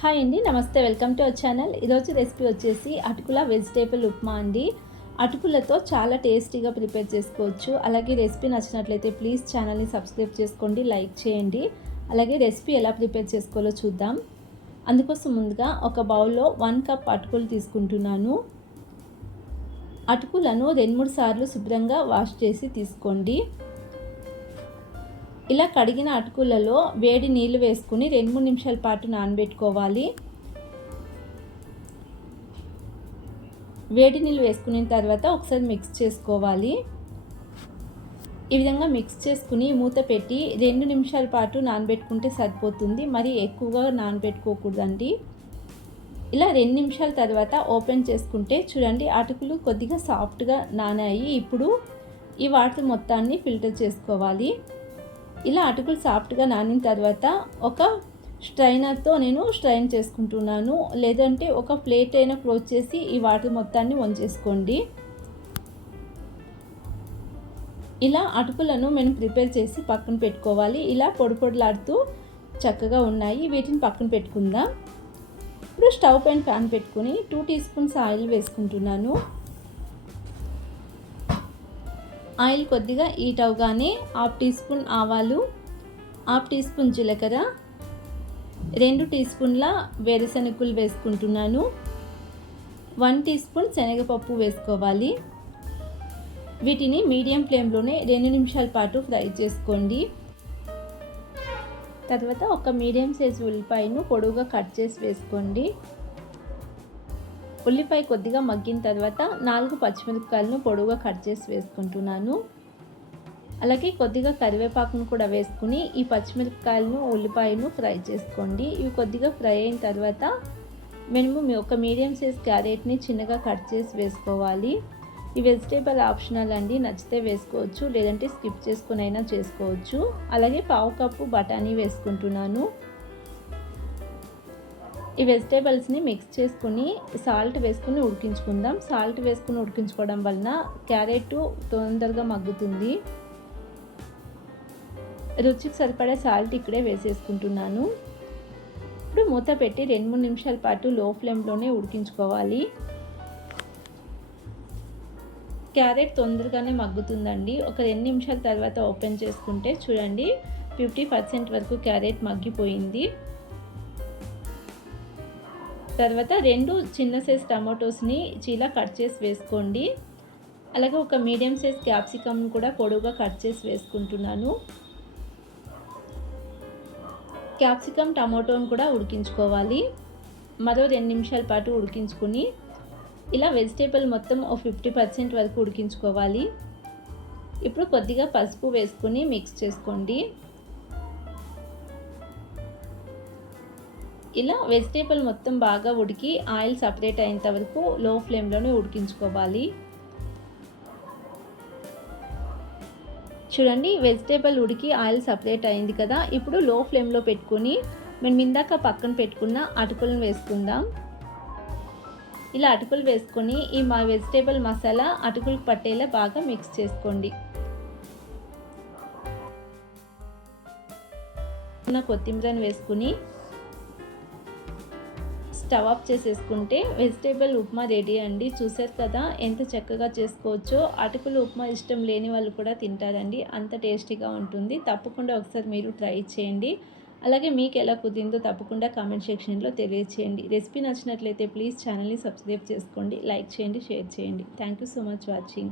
Hi అండి, నమస్తే. Welcome to our channel. ఈరోజు రెసిపీ వచ్చేసి అటుకుల వెజిటేబుల్ ఉప్మా అండి. అటుకులతో చాలా టేస్టీగా ప్రిపేర్ చేసుకోవచ్చు. అలాగే రెసిపీ నచ్చినట్లయితే ప్లీజ్ ఛానల్ని సబ్స్క్రైబ్ చేసుకోండి, లైక్ చేయండి. అలాగే రెసిపీ ఎలా ప్రిపేర్ చేసుకోవాలో చూద్దాం. అందుకోసం ముందుగా ఒక బౌల్లో 1 కప్ అటుకులు తీసుకుంటున్నాను. అటుకులను 2-3 సార్లు శుభ్రంగా వాష్ చేసి తీసుకోండి. ఇలా కడిగిన అటుకులలో వేడి నీళ్లు వేసుకుని 2-3 నిమిషాల పాటు నానబెట్టుకోవాలి. వేడి నీళ్ళు వేసుకున్న తర్వాత ఒకసారి మిక్స్ చేసుకోవాలి. ఈ విధంగా మిక్స్ చేసుకుని మూత పెట్టి 2 నిమిషాల పాటు నానబెట్టుకుంటే సరిపోతుంది. మరి ఎక్కువగా నానబెట్టుకోకూడదండి. ఇలా 2 నిమిషాల తర్వాత ఓపెన్ చేసుకుంటే చూడండి, అటుకులు కొద్దిగా సాఫ్ట్గా నానాయి. ఇప్పుడు ఈ వాటర్ మొత్తాన్ని ఫిల్టర్ చేసుకోవాలి. ఇలా అటుకులు సాఫ్ట్గా నానిన తర్వాత ఒక స్ట్రైనర్తో నేను స్ట్రైన్ చేసుకుంటున్నాను. లేదంటే ఒక ప్లేట్ అయినా క్లోజ్ చేసి ఈ వాటర్ మొత్తాన్ని వంచేసుకోండి. ఇలా అటుకులను మనం ప్రిపేర్ చేసి పక్కన పెట్టుకోవాలి. ఇలా పొడి పొడిలాడుతూ చక్కగా ఉన్నాయి. వీటిని పక్కన పెట్టుకుందాం. ఇప్పుడు స్టవ్ పైన ప్యాన్ పెట్టుకుని 2 టీ స్పూన్స్ ఆయిల్ వేసుకుంటున్నాను. ఆయిల్ కొద్దిగా హీట్ అవగానే 1/2 టీ స్పూన్ ఆవాలు, 1/2 టీ స్పూన్ జీలకర్ర, 2 టీ స్పూన్ల వేరుశనగలు వేసుకుంటున్నాను. 1 టీ స్పూన్ శనగపప్పు వేసుకోవాలి. వీటిని మీడియం ఫ్లేమ్లోనే 2 నిమిషాల పాటు ఫ్రై చేసుకోండి. తర్వాత ఒక మీడియం సైజు ఉల్లిపాయను పొడవుగా కట్ చేసి వేసుకోండి. ఉల్లిపాయ కొద్దిగా మగ్గిన తర్వాత 4 పచ్చిమిరపకాయలను పొడవుగా కట్ చేసి వేసుకుంటున్నాను. అలాగే కొద్దిగా కరివేపాకును కూడా వేసుకుని ఈ పచ్చిమిరపకాయలను ఉల్లిపాయను ఫ్రై చేసుకోండి. ఇవి కొద్దిగా ఫ్రై అయిన తర్వాత మేము ఒక మీడియం సైజ్ క్యారెట్ని చిన్నగా కట్ చేసి వేసుకోవాలి. ఈ వెజిటేబుల్ ఆప్షనల్ అండి, నచ్చితే వేసుకోవచ్చు, లేదంటే స్కిప్ చేసుకుని అయినా చేసుకోవచ్చు. అలాగే 1/2 కప్పు బఠానీ వేసుకుంటున్నాను. ఈ వెజిటేబుల్స్ని మిక్స్ చేసుకుని సాల్ట్ వేసుకుని ఉడికించుకుందాం. సాల్ట్ వేసుకుని ఉడికించుకోవడం వలన క్యారెట్ తొందరగా మగ్గుతుంది. రుచికి సరిపడే సాల్ట్ ఇక్కడే వేసేసుకుంటున్నాను. ఇప్పుడు మూత పెట్టి 2-3 నిమిషాల పాటు లో ఫ్లేమ్లోనే ఉడికించుకోవాలి. క్యారెట్ తొందరగానే మగ్గుతుందండి. ఒక 2 నిమిషాల తర్వాత ఓపెన్ చేసుకుంటే చూడండి, 50% వరకు క్యారెట్ మగ్గిపోయింది. తర్వాత 2 చిన్న సైజ్ టమాటోస్ని చీలా కట్ చేసి వేసుకోండి. అలాగే ఒక మీడియం సైజ్ క్యాప్సికమ్ కూడా పొడవుగా కట్ చేసి వేసుకుంటున్నాను. క్యాప్సికమ్ టమాటోని కూడా ఉడికించుకోవాలి. మరో 2 నిమిషాల పాటు ఉడికించుకుని ఇలా వెజిటేబుల్ మొత్తం 50% వరకు ఉడికించుకోవాలి. ఇప్పుడు కొద్దిగా పసుపు వేసుకుని మిక్స్ చేసుకోండి. ఇలా వెజిటేబుల్ మొత్తం బాగా ఉడికి ఆయిల్ సపరేట్ అయ్యేంత వరకు లో ఫ్లేమ్లోనే ఉడికించుకోవాలి. చూడండి, వెజిటేబుల్ ఉడికి ఆయిల్ సపరేట్ అయింది కదా. ఇప్పుడు లో ఫ్లేమ్లో పెట్టుకొని మనం ఇందాక పక్కన పెట్టుకున్న అటుకులను వేసుకుందాం. ఇలా అటుకులు వేసుకొని ఈ వెజిటేబుల్ మసాలా అటుకులకు పట్టేలా బాగా మిక్స్ చేసుకోండి. కొత్తిమీరని వేసుకుని స్టవ్ ఆఫ్ చేసేసుకుంటే వెజిటేబుల్ ఉప్మా రెడీ అండి. చూసారు కదా ఎంత చక్కగా చేసుకోవచ్చో. అటుకులు ఉప్మా ఇష్టం లేని వాళ్ళు కూడా తింటారండి, అంత టేస్టీగా ఉంటుంది. తప్పకుండా ఒకసారి మీరు ట్రై చేయండి. అలాగే మీకు ఎలా కుదిరిందో తప్పకుండా కామెంట్ సెక్షన్లో తెలియచేయండి. రెసిపీ నచ్చినట్లయితే ప్లీజ్ ఛానల్ని సబ్స్క్రైబ్ చేసుకోండి, లైక్ చేయండి, షేర్ చేయండి. Thank you so much watching.